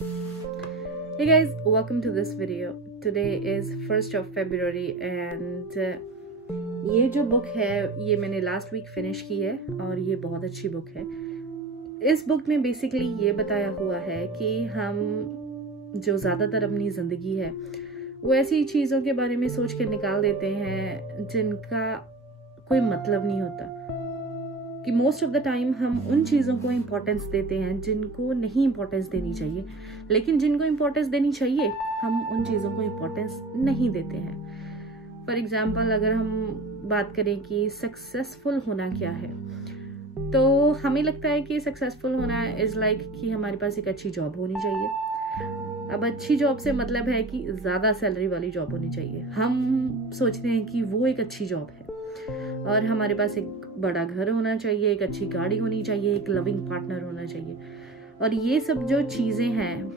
Hey guys, welcome to this video. Today is 1st of February and ये जो book है ये मैंने लास्ट वीक फिनिश की है और ये बहुत अच्छी बुक है। इस बुक में बेसिकली ये बताया हुआ है कि हम जो ज़्यादातर अपनी ज़िंदगी है वो ऐसी चीज़ों के बारे में सोच के निकाल देते हैं जिनका कोई मतलब नहीं होता, कि मोस्ट ऑफ द टाइम हम उन चीज़ों को इम्पोर्टेंस देते हैं जिनको नहीं इम्पोर्टेंस देनी चाहिए, लेकिन जिनको इम्पोर्टेंस देनी चाहिए हम उन चीज़ों को इम्पोर्टेंस नहीं देते हैं। फॉर एग्जाम्पल अगर हम बात करें कि सक्सेसफुल होना क्या है, तो हमें लगता है कि सक्सेसफुल होना इज़ लाइक कि हमारे पास एक अच्छी जॉब होनी चाहिए। अब अच्छी जॉब से मतलब है कि ज़्यादा सैलरी वाली जॉब होनी चाहिए। हम सोचते हैं कि वो एक अच्छी जॉब है और हमारे पास एक बड़ा घर होना चाहिए, एक अच्छी गाड़ी होनी चाहिए, एक लविंग पार्टनर होना चाहिए। और ये सब जो चीज़ें हैं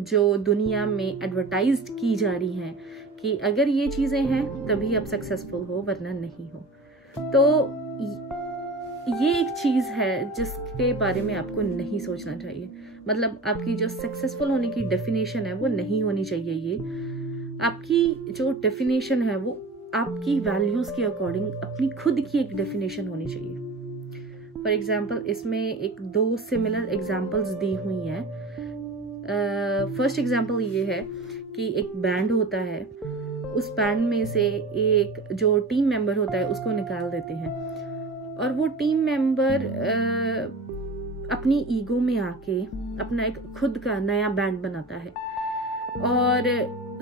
जो दुनिया में एडवर्टाइज्ड की जा रही हैं कि अगर ये चीज़ें हैं तभी आप सक्सेसफुल हो वरना नहीं हो, तो ये एक चीज़ है जिसके बारे में आपको नहीं सोचना चाहिए। मतलब आपकी जो सक्सेसफुल होने की डेफिनेशन है वो नहीं होनी चाहिए। ये आपकी जो डेफिनेशन है वो आपकी वैल्यूज़ के अकॉर्डिंग अपनी खुद की एक डेफिनेशन होनी चाहिए। फॉर एग्जाम्पल इसमें एक दो सिमिलर एग्जाम्पल्स दी हुई हैं। फर्स्ट एग्जाम्पल ये है कि एक बैंड होता है, उस बैंड में से एक जो टीम मेंबर होता है उसको निकाल देते हैं और वो टीम मेंबर अपनी ईगो में आके अपना एक खुद का नया बैंड बनाता है और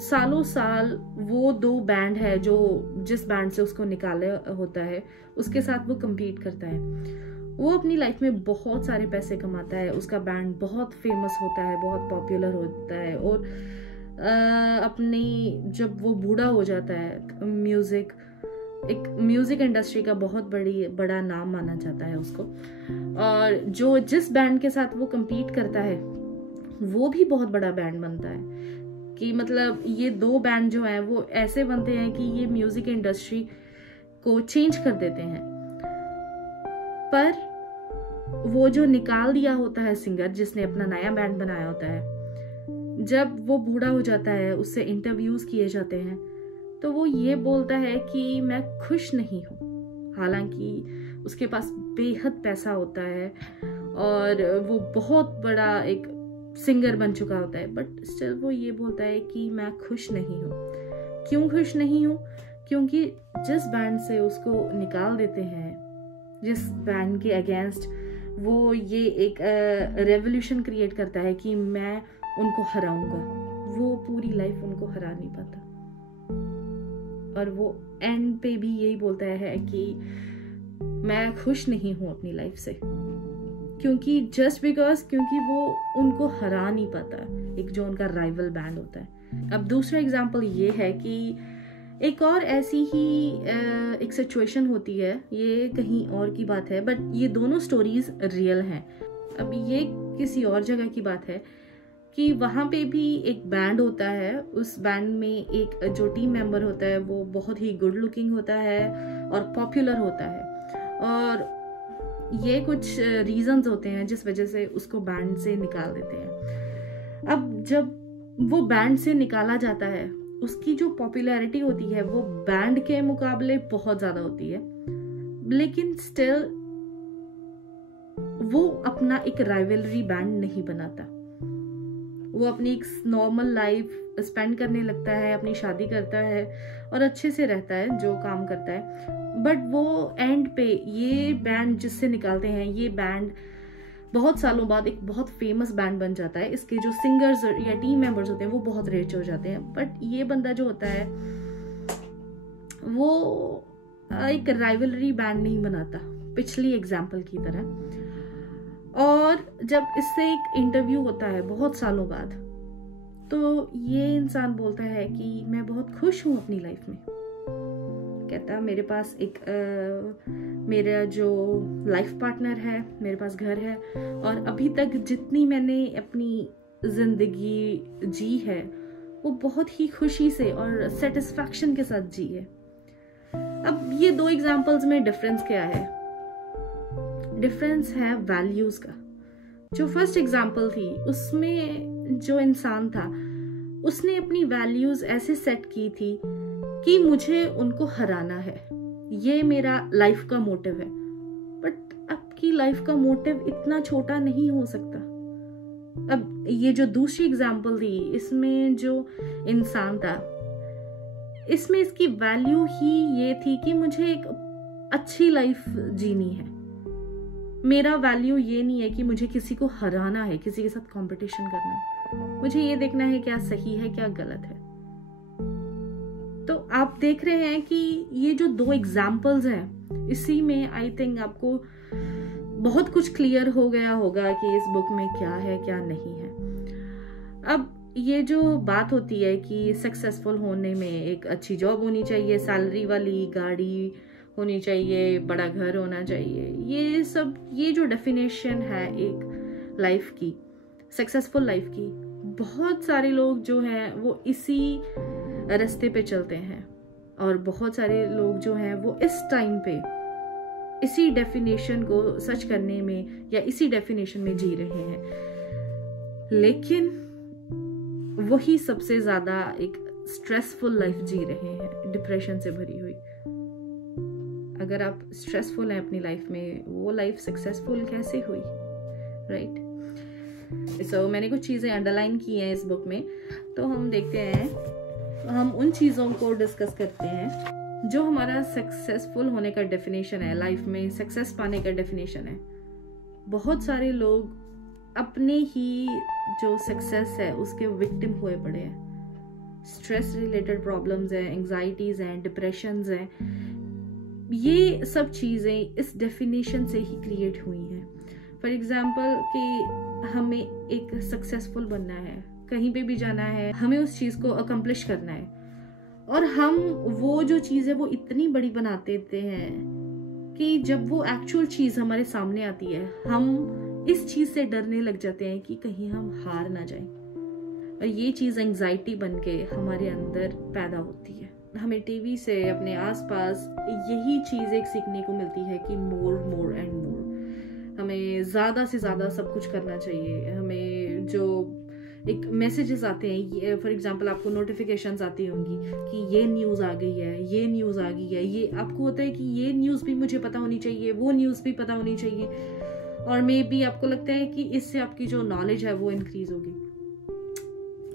सालों साल वो दो बैंड है जो जिस बैंड से उसको निकाला होता है उसके साथ वो compete करता है। वो अपनी लाइफ में बहुत सारे पैसे कमाता है, उसका बैंड बहुत फेमस होता है, बहुत पॉपुलर होता है और अपनी जब वो बूढ़ा हो जाता है म्यूजिक इंडस्ट्री का बहुत बड़ा नाम माना जाता है उसको। और जो जिस बैंड के साथ वो compete करता है वो भी बहुत बड़ा बैंड बनता है, कि मतलब ये दो बैंड जो हैं वो ऐसे बनते हैं कि ये म्यूजिक इंडस्ट्री को चेंज कर देते हैं। पर वो जो निकाल दिया होता है सिंगर जिसने अपना नया बैंड बनाया होता है, जब वो बूढ़ा हो जाता है उससे इंटरव्यूज किए जाते हैं तो वो ये बोलता है कि मैं खुश नहीं हूँ। हालांकि उसके पास बेहद पैसा होता है और वो बहुत बड़ा एक सिंगर बन चुका होता है, बट स्टिल वो ये बोलता है कि मैं खुश नहीं हूँ। क्यों खुश नहीं हूँ? क्योंकि जिस बैंड से उसको निकाल देते हैं, जिस बैंड के अगेंस्ट वो ये एक रेवोल्यूशन क्रिएट करता है कि मैं उनको हराऊंगा, वो पूरी लाइफ उनको हरा नहीं पाता और वो एंड पे भी यही बोलता है कि मैं खुश नहीं हूँ अपनी लाइफ से, क्योंकि क्योंकि वो उनको हरा नहीं पाता, एक जो उनका राइवल बैंड होता है। अब दूसरा एग्जांपल ये है कि एक और ऐसी ही एक सिचुएशन होती है, ये कहीं और की बात है बट ये दोनों स्टोरीज रियल हैं। अब ये किसी और जगह की बात है कि वहाँ पे भी एक बैंड होता है, उस बैंड में एक जो टीम मेंबर होता है वो बहुत ही गुड लुकिंग होता है और पॉपुलर होता है और ये कुछ रीजंस होते हैं जिस वजह से उसको बैंड से निकाल देते हैं। अब जब वो बैंड से निकाला जाता है उसकी जो पॉपुलैरिटी होती है वो बैंड के मुकाबले बहुत ज्यादा होती है, लेकिन स्टिल वो अपना एक राइवलरी बैंड नहीं बनाता। वो अपनी एक नॉर्मल लाइफ स्पेंड करने लगता है, अपनी शादी करता है और अच्छे से रहता है जो काम करता है। बट वो एंड पे ये बैंड जिससे निकालते हैं, ये बैंड बहुत सालों बाद एक बहुत फेमस बैंड बन जाता है। इसके जो सिंगर्स या टीम मेंबर्स होते हैं वो बहुत रिच हो जाते हैं, बट ये बंदा जो होता है वो एक राइवलरी बैंड नहीं बनाता, पिछली एग्जाम्पल की तरह। और जब इससे एक इंटरव्यू होता है बहुत सालों बाद, तो ये इंसान बोलता है कि मैं बहुत खुश हूँ अपनी लाइफ में। कहता है मेरे पास एक मेरा जो लाइफ पार्टनर है, मेरे पास घर है और अभी तक जितनी मैंने अपनी जिंदगी जी है वो बहुत ही खुशी से और सेटिस्फैक्शन के साथ जी है। अब ये दो एग्जाम्पल्स में डिफरेंस क्या है? डिफरेंस है वैल्यूज का। जो फर्स्ट एग्जाम्पल थी उसमें जो इंसान था उसने अपनी वैल्यूज ऐसे सेट की थी कि मुझे उनको हराना है, ये मेरा लाइफ का मोटिव है। बट आपकी लाइफ का मोटिव इतना छोटा नहीं हो सकता। अब ये जो दूसरी एग्जाम्पल थी, इसमें जो इंसान था, इसमें इसकी वैल्यू ही ये थी कि मुझे एक अच्छी लाइफ जीनी है। मेरा वैल्यू ये नहीं है कि मुझे किसी को हराना है, किसी के साथ कंपटीशन करना है। मुझे ये देखना है क्या सही है क्या गलत है। तो आप देख रहे हैं कि ये जो दो एग्जाम्पल्स हैं, इसी में आई थिंक आपको बहुत कुछ क्लियर हो गया होगा कि इस बुक में क्या है क्या नहीं है। अब ये जो बात होती है कि सक्सेसफुल होने में एक अच्छी जॉब होनी चाहिए, सैलरी वाली गाड़ी होनी चाहिए, बड़ा घर होना चाहिए, ये सब, ये जो डेफिनेशन है एक लाइफ की, सक्सेसफुल लाइफ की, बहुत सारे लोग जो हैं वो इसी रास्ते पे चलते हैं और बहुत सारे लोग जो हैं वो इस टाइम पे इसी डेफिनेशन को सर्च करने में या इसी डेफिनेशन में जी रहे हैं। लेकिन वही सबसे ज्यादा एक स्ट्रेसफुल लाइफ जी रहे हैं, डिप्रेशन से भरी हुई। अगर आप स्ट्रेसफुल हैं अपनी लाइफ में, वो लाइफ सक्सेसफुल कैसे हुई, राइट? सो मैंने कुछ चीजें अंडरलाइन की हैं इस बुक में, तो हम देखते हैं, हम उन चीजों को डिस्कस करते हैं जो हमारा सक्सेसफुल होने का डेफिनेशन है, लाइफ में सक्सेस पाने का डेफिनेशन है। बहुत सारे लोग अपने ही जो सक्सेस है उसके विक्टिम हुए पड़े हैं। स्ट्रेस रिलेटेड प्रॉब्लम्स हैं, एंजाइटीज हैं, डिप्रेशंस हैं, ये सब चीजें इस डेफिनेशन से ही क्रिएट हुई हैं। फॉर एग्जाम्पल कि हमें एक सक्सेसफुल बनना है, कहीं पे भी जाना है, हमें उस चीज को अकम्प्लिश करना है, और हम वो जो चीज है वो इतनी बड़ी बना देते हैं कि जब वो एक्चुअल चीज हमारे सामने आती है, हम इस चीज से डरने लग जाते हैं कि कहीं हम हार ना जाएं, और ये चीज एंजाइटी बन के हमारे अंदर पैदा होती है। हमें टीवी से, अपने आसपास यही चीज एक सीखने को मिलती है कि मोर एंड मोर, हमें ज्यादा से ज्यादा सब कुछ करना चाहिए। हमें जो एक मैसेजेस आते हैं, फॉर एग्जांपल आपको नोटिफिकेशंस आती होंगी कि ये न्यूज़ आ गई है, ये न्यूज़ आ गई है, ये आपको होता है कि ये न्यूज़ भी मुझे पता होनी चाहिए, वो न्यूज़ भी पता होनी चाहिए, और मे बी आपको लगता है कि इससे आपकी जो नॉलेज है वो इंक्रीज होगी।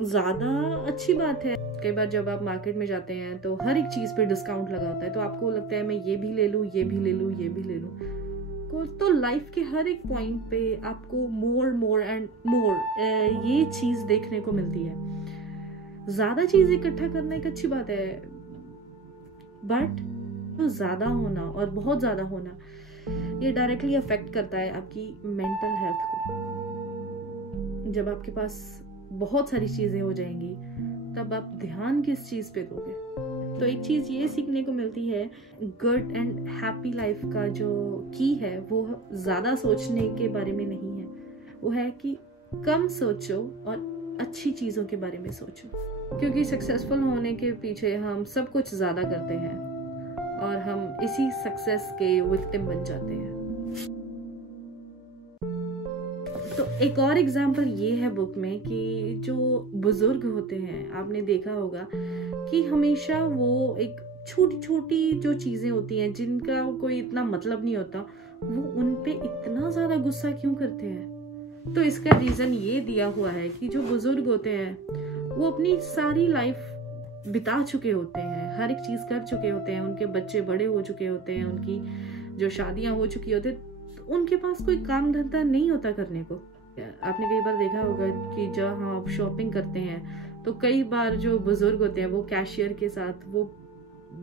ज़्यादा अच्छी बात है। कई बार जब आप मार्केट में जाते हैं तो हर एक चीज़ पे डिस्काउंट लगा होता है, तो आपको लगता है मैं ये भी ले लूँ, ये भी ले लूँ, ये भी ले लूँ। तो लाइफ के हर एक पॉइंट पे आपको मोर एंड मोर ये चीज देखने को मिलती है। ज्यादा चीज इकट्ठा करना एक अच्छी बात है, बट तो ज्यादा होना और बहुत ज्यादा होना ये डायरेक्टली अफेक्ट करता है आपकी मेंटल हेल्थ को। जब आपके पास बहुत सारी चीजें हो जाएंगी तब आप ध्यान किस चीज पे दोगे? तो एक चीज ये सीखने को मिलती है, गुड एंड हैप्पी लाइफ का जो की है वो ज्यादा सोचने के बारे में नहीं है, वो है कि कम सोचो और अच्छी चीजों के बारे में सोचो। क्योंकि सक्सेसफुल होने के पीछे हम सब कुछ ज्यादा करते हैं और हम इसी सक्सेस के विक्टिम बन जाते हैं। तो एक और एग्जाम्पल ये है बुक में कि जो बुजुर्ग होते हैं, आपने देखा होगा कि हमेशा वो एक छोटी छोटी जो चीजें होती हैं जिनका कोई इतना मतलब नहीं होता, वो उन पे इतना ज्यादा गुस्सा क्यों करते हैं? तो इसका रीजन ये दिया हुआ है कि जो बुजुर्ग होते हैं वो अपनी सारी लाइफ बिता चुके होते हैं, हर एक चीज कर चुके होते हैं, उनके बच्चे बड़े हो चुके होते हैं, उनकी जो शादियां हो चुकी होती है, उनके पास कोई काम धंधा नहीं होता करने को। आपने कई बार देखा होगा कि जब हम आप शॉपिंग करते हैं तो कई बार जो बुजुर्ग होते हैं वो कैशियर के साथ वो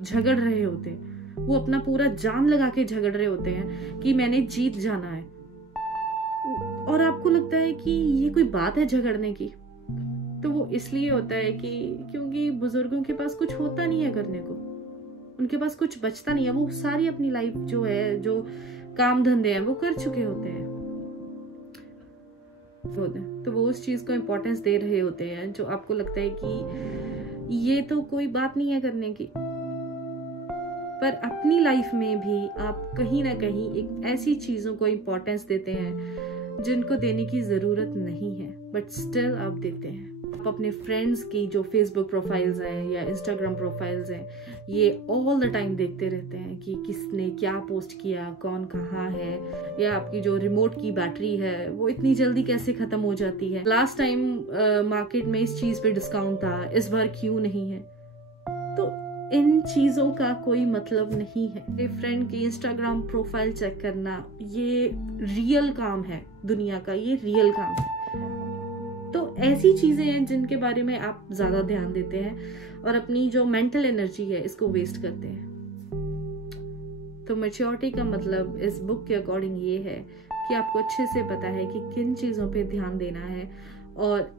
झगड़ रहे होते हैं, वो अपना पूरा जान लगा के झगड़ रहे होते हैं कि मैंने जीत जाना है, और आपको लगता है कि ये कोई बात है झगड़ने की? तो वो इसलिए होता है कि क्योंकि बुजुर्गों के पास कुछ होता नहीं है करने को, उनके पास कुछ बचता नहीं है, वो सारी अपनी लाइफ जो है, जो काम धंधे हैं वो कर चुके होते हैं, तो वो उस चीज को इम्पोर्टेंस दे रहे होते हैं जो आपको लगता है कि ये तो कोई बात नहीं है करने की। पर अपनी लाइफ में भी आप कहीं ना कहीं एक ऐसी चीजों को इम्पोर्टेंस देते हैं जिनको देने की ज़रूरत नहीं है बट स्टिल आप देते हैं। आप अपने फ्रेंड्स की जो फेसबुक प्रोफाइल्स हैं या इंस्टाग्राम प्रोफाइल्स हैं, ये ऑल द टाइम देखते रहते हैं कि किसने क्या पोस्ट किया, कौन कहाँ है, या आपकी जो रिमोट की बैटरी है वो इतनी जल्दी कैसे ख़त्म हो जाती है, लास्ट टाइम मार्केट में इस चीज़ पे डिस्काउंट था, इस बार क्यों नहीं है। तो इन चीज़ों का कोई मतलब नहीं है। मेरे फ्रेंड की इंस्टाग्राम प्रोफाइल चेक करना ये रियल काम है, दुनिया का ये रियल काम है। तो ऐसी चीज़ें हैं जिनके बारे में आप ज़्यादा ध्यान देते हैं और अपनी जो मेंटल एनर्जी है इसको वेस्ट करते हैं। तो मैच्योरिटी का मतलब इस बुक के अकॉर्डिंग ये है कि आपको अच्छे से पता है कि किन चीज़ों पे ध्यान देना है और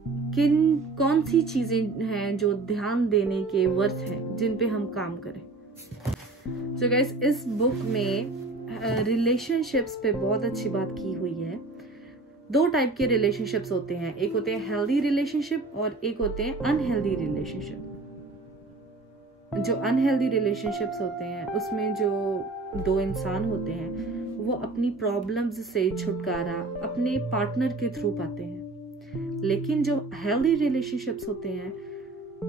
कौन सी चीज़ें हैं जो ध्यान देने के वर्थ हैं, जिन पे हम काम करें। So guys, इस बुक में रिलेशनशिप्स पे बहुत अच्छी बात की हुई है। 2 टाइप के रिलेशनशिप्स होते हैं, एक होते हैं हेल्दी रिलेशनशिप और एक होते हैं अनहेल्दी रिलेशनशिप। जो अनहेल्दी रिलेशनशिप्स होते हैं उसमें जो 2 इंसान होते हैं वो अपनी प्रॉब्लम्स से छुटकारा अपने पार्टनर के थ्रू पाते हैं। लेकिन जो हेल्दी रिलेशनशिप्स होते हैं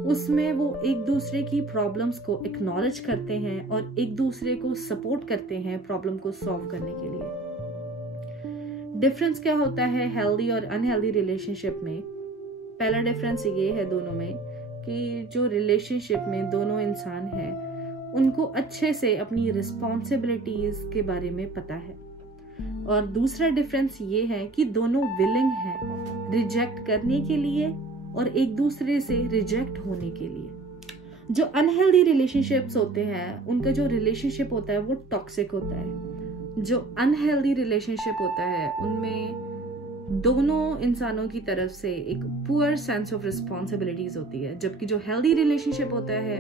उसमें वो एक दूसरे की प्रॉब्लम्स को एक्नॉलेज करते हैं और एक दूसरे को सपोर्ट करते हैं प्रॉब्लम को सॉल्व करने के लिए। डिफरेंस क्या होता है हेल्दी और अनहेल्दी रिलेशनशिप में? पहला डिफरेंस ये है दोनों में कि जो रिलेशनशिप में दोनों इंसान हैं उनको अच्छे से अपनी रिस्पॉन्सिबिलिटीज के बारे में पता है, और दूसरा डिफरेंस ये है कि दोनों विलिंग हैं रिजेक्ट करने के लिए और एक दूसरे से रिजेक्ट होने के लिए। जो अनहेल्दी रिलेशनशिप्स होते हैं उनका जो रिलेशनशिप होता है वो टॉक्सिक होता है। जो अनहेल्दी रिलेशनशिप होता है उनमें दोनों इंसानों की तरफ से एक पुअर सेंस ऑफ रिस्पॉन्सिबिलिटीज होती है, जबकि जो हेल्दी रिलेशनशिप होता है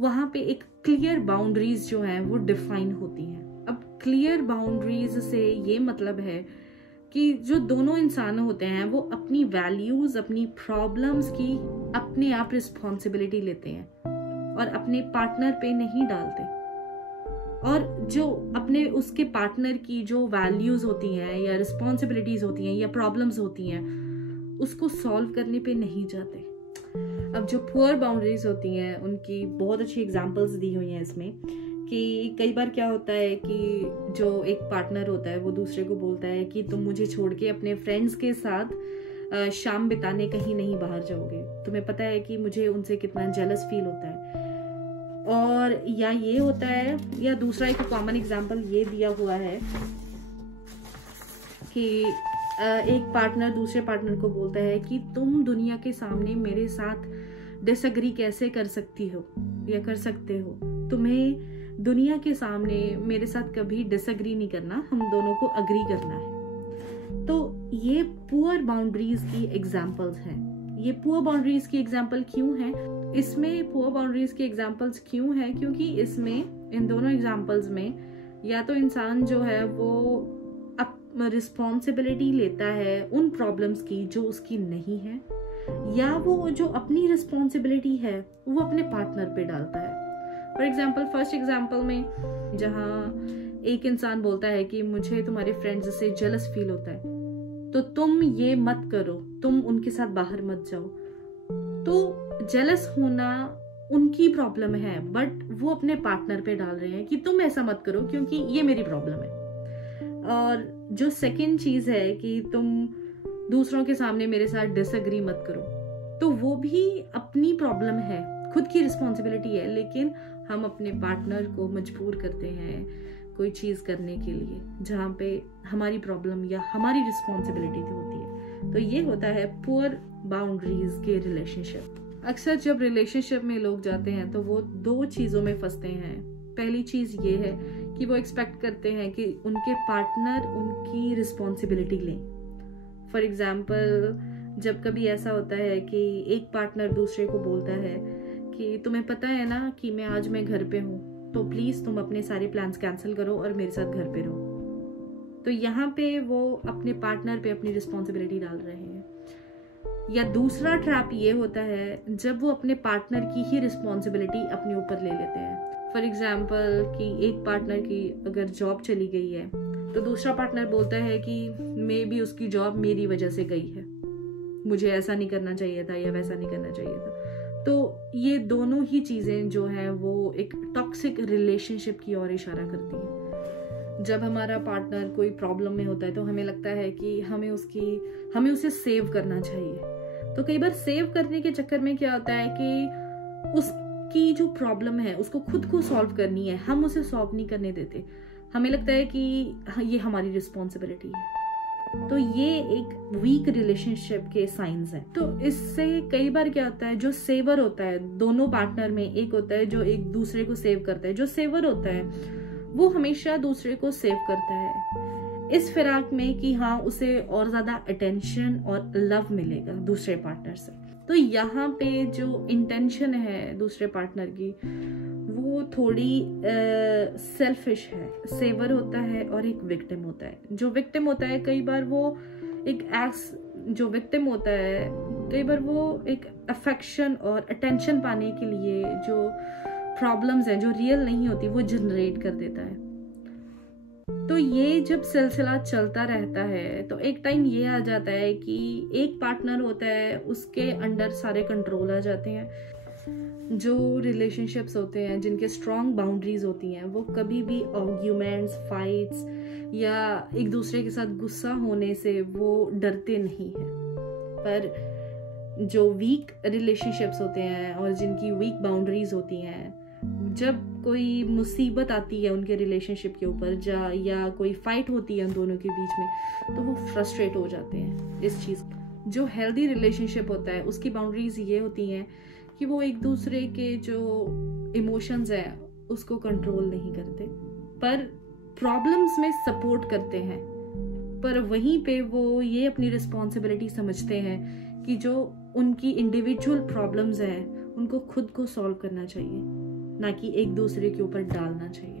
वहां पे एक क्लियर बाउंड्रीज जो हैं वो डिफाइन होती हैं। अब क्लियर बाउंड्रीज से ये मतलब है कि जो दोनों इंसान होते हैं वो अपनी वैल्यूज, अपनी प्रॉब्लम्स की अपने आप रिस्पॉन्सिबिलिटी लेते हैं और अपने पार्टनर पे नहीं डालते, और जो अपने उसके पार्टनर की जो वैल्यूज होती हैं या रिस्पॉन्सिबिलिटीज होती हैं या प्रॉब्लम्स होती हैं उसको सॉल्व करने पे नहीं जाते। अब जो पुअर बाउंड्रीज होती हैं उनकी बहुत अच्छी एग्जांपल्स दी हुई हैं इसमें, कि कई बार क्या होता है कि जो एक पार्टनर होता है वो दूसरे को बोलता है कि तुम मुझे छोड़ के अपने फ्रेंड्स के साथ शाम बिताने कहीं नहीं बाहर जाओगे, तुम्हें पता है कि मुझे उनसे कितना जेलस फील होता है। और या ये होता है, या दूसरा एक कॉमन एग्जांपल ये दिया हुआ है कि एक पार्टनर दूसरे पार्टनर को बोलता है कि तुम दुनिया के सामने मेरे साथ डिसएग्री कैसे कर सकती हो या कर सकते हो, तुम्हें दुनिया के सामने मेरे साथ कभी डिसएग्री नहीं करना, हम दोनों को अग्री करना है। तो ये पुअर बाउंड्रीज की एग्जांपल्स हैं। ये पुअर बाउंड्रीज की एग्जांपल क्यों है? इसमें पुअर बाउंड्रीज की एग्जांपल्स क्यों है? क्योंकि इसमें इन दोनों एग्जांपल्स में या तो इंसान जो है वो रिस्पॉन्सिबिलिटी लेता है उन प्रॉब्लम्स की जो उसकी नहीं है, या वो जो अपनी रिस्पॉन्सिबिलिटी है वो अपने पार्टनर पे डालता है। फॉर एग्जाम्पल, फर्स्ट एग्जाम्पल में जहाँ एक इंसान बोलता है कि मुझे तुम्हारे फ्रेंड्स से जेलस फील होता है, तो तुम ये मत करो, तुम उनके साथ बाहर मत जाओ। तो जेलस होना उनकी प्रॉब्लम है, बट वो अपने पार्टनर पे डाल रहे हैं कि तुम ऐसा मत करो क्योंकि ये मेरी प्रॉब्लम है। और जो सेकंड चीज है कि तुम दूसरों के सामने मेरे साथ डिसएग्री मत करो, तो वो भी अपनी प्रॉब्लम है, खुद की रिस्पॉन्सिबिलिटी है, लेकिन हम अपने पार्टनर को मजबूर करते हैं कोई चीज करने के लिए जहाँ पे हमारी प्रॉब्लम या हमारी रिस्पॉन्सिबिलिटी होती है। तो ये होता है पुअर बाउंड्रीज के रिलेशनशिप। अक्सर जब रिलेशनशिप में लोग जाते हैं तो वो 2 चीजों में फंसते हैं। पहली चीज ये है कि वो एक्सपेक्ट करते हैं कि उनके पार्टनर उनकी रिस्पॉन्सिबिलिटी लें। फॉर एग्जाम्पल, जब कभी ऐसा होता है कि एक पार्टनर दूसरे को बोलता है कि तुम्हें पता है ना कि आज मैं घर पे हूँ, तो प्लीज तुम अपने सारे प्लान्स कैंसिल करो और मेरे साथ घर पे रहो। तो यहाँ पे वो अपने पार्टनर पे अपनी रिस्पॉन्सिबिलिटी डाल रहे हैं। या दूसरा ट्रैप ये होता है जब वो अपने पार्टनर की ही रिस्पॉन्सिबिलिटी अपने ऊपर ले लेते हैं। फॉर एग्जाम्पल कि एक पार्टनर की अगर जॉब चली गई है तो दूसरा पार्टनर बोलता है कि मे बी उसकी जॉब मेरी वजह से गई है, मुझे ऐसा नहीं करना चाहिए था या वैसा नहीं करना चाहिए था। तो ये दोनों ही चीज़ें जो है वो एक टॉक्सिक रिलेशनशिप की ओर इशारा करती हैं। जब हमारा पार्टनर कोई प्रॉब्लम में होता है तो हमें लगता है कि हमें उसे सेव करना चाहिए। तो कई बार सेव करने के चक्कर में क्या होता है कि उसकी जो प्रॉब्लम है उसको खुद को सॉल्व करनी है, हम उसे सॉल्व नहीं करने देते। हमें लगता है कि ये हमारी रिस्पॉन्सिबिलिटी है। तो ये एक वीक रिलेशनशिप के साइंस हैं। तो इससे कई बार क्या होता है, जो सेवर होता है दोनों पार्टनर में, एक होता है जो एक दूसरे को सेव करता है, जो सेवर होता है वो हमेशा दूसरे को सेव करता है इस फिराक में कि हाँ उसे और ज्यादा अटेंशन और लव मिलेगा दूसरे पार्टनर से। तो यहाँ पे जो इंटेंशन है दूसरे पार्टनर की वो थोड़ी सेल्फिश है। सेवर होता है और एक विक्टिम होता है। जो विक्टिम होता है कई बार वो एक जो विक्टिम होता है कई बार वो एक अफेक्शन और अटेंशन पाने के लिए जो प्रॉब्लम्स हैं जो रियल नहीं होती वो जनरेट कर देता है। तो ये जब सिलसिला चलता रहता है तो एक टाइम ये आ जाता है कि एक पार्टनर होता है उसके अंडर सारे कंट्रोल आ जाते हैं। जो रिलेशनशिप्स होते हैं जिनके स्ट्रॉन्ग बाउंड्रीज होती हैं वो कभी भी आर्ग्यूमेंट्स, फाइट्स या एक दूसरे के साथ गुस्सा होने से वो डरते नहीं हैं। पर जो वीक रिलेशनशिप्स होते हैं और जिनकी वीक बाउंड्रीज होती हैं, जब कोई मुसीबत आती है उनके रिलेशनशिप के ऊपर या कोई फाइट होती है उन दोनों के बीच में, तो वो फ्रस्ट्रेट हो जाते हैं इस चीज़। जो हेल्दी रिलेशनशिप होता है उसकी बाउंड्रीज ये होती हैं कि वो एक दूसरे के जो इमोशंस हैं उसको कंट्रोल नहीं करते, पर प्रॉब्लम्स में सपोर्ट करते हैं। पर वहीं पे वो ये अपनी रिस्पॉन्सिबिलिटी समझते हैं कि जो उनकी इंडिविजुअल प्रॉब्लम्स हैं उनको खुद को सॉल्व करना चाहिए, ना कि एक दूसरे के ऊपर डालना चाहिए।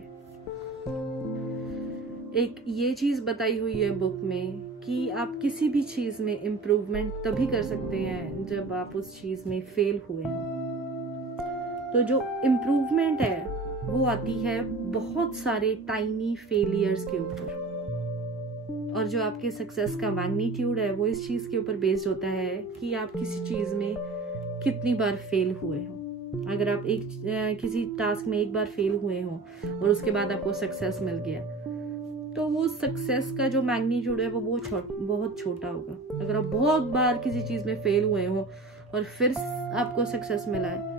एक ये चीज बताई हुई है बुक में कि आप किसी भी चीज में इम्प्रूवमेंट तभी कर सकते हैं जब आप उस चीज में फेल हुए हो। तो जो इम्प्रूवमेंट है वो आती है बहुत सारे टाइनी फेलियर्स के ऊपर, और जो आपके सक्सेस का मैग्नीट्यूड है वो इस चीज के ऊपर बेस्ड होता है कि आप किसी चीज में कितनी बार फेल हुए हो। अगर आप किसी टास्क में एक बार फेल हुए हो और उसके बाद आपको सक्सेस मिल गया, तो वो सक्सेस का जो मैग्नीट्यूड है वो बहुत छोटा होगा। अगर आप बहुत बार किसी चीज में फेल हुए हो और फिर आपको सक्सेस मिला है,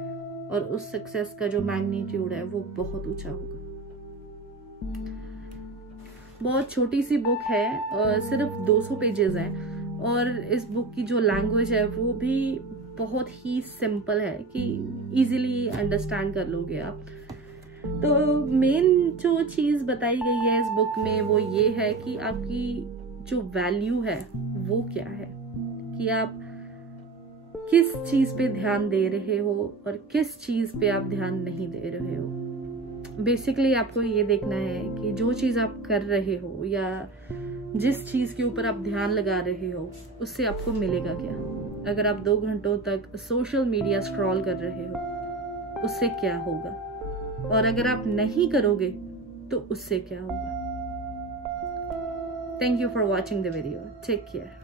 और उस सक्सेस का जो मैग्नीट्यूड है वो बहुत ऊंचा होगा। बहुत छोटी सी बुक है और सिर्फ 200 पेजेस हैं, और इस बुक की जो लैंग्वेज है वो भी बहुत ही सिंपल है कि इजीली अंडरस्टैंड कर लोगे आप। तो मेन जो चीज बताई गई है इस बुक में वो ये है कि आपकी जो वैल्यू है वो क्या है, कि आप किस चीज पे ध्यान दे रहे हो और किस चीज पे आप ध्यान नहीं दे रहे हो। बेसिकली आपको ये देखना है कि जो चीज आप कर रहे हो या जिस चीज के ऊपर आप ध्यान लगा रहे हो उससे आपको मिलेगा क्या। अगर आप 2 घंटों तक सोशल मीडिया स्क्रॉल कर रहे हो उससे क्या होगा, और अगर आप नहीं करोगे तो उससे क्या होगा। Thank you for watching the video. Take care.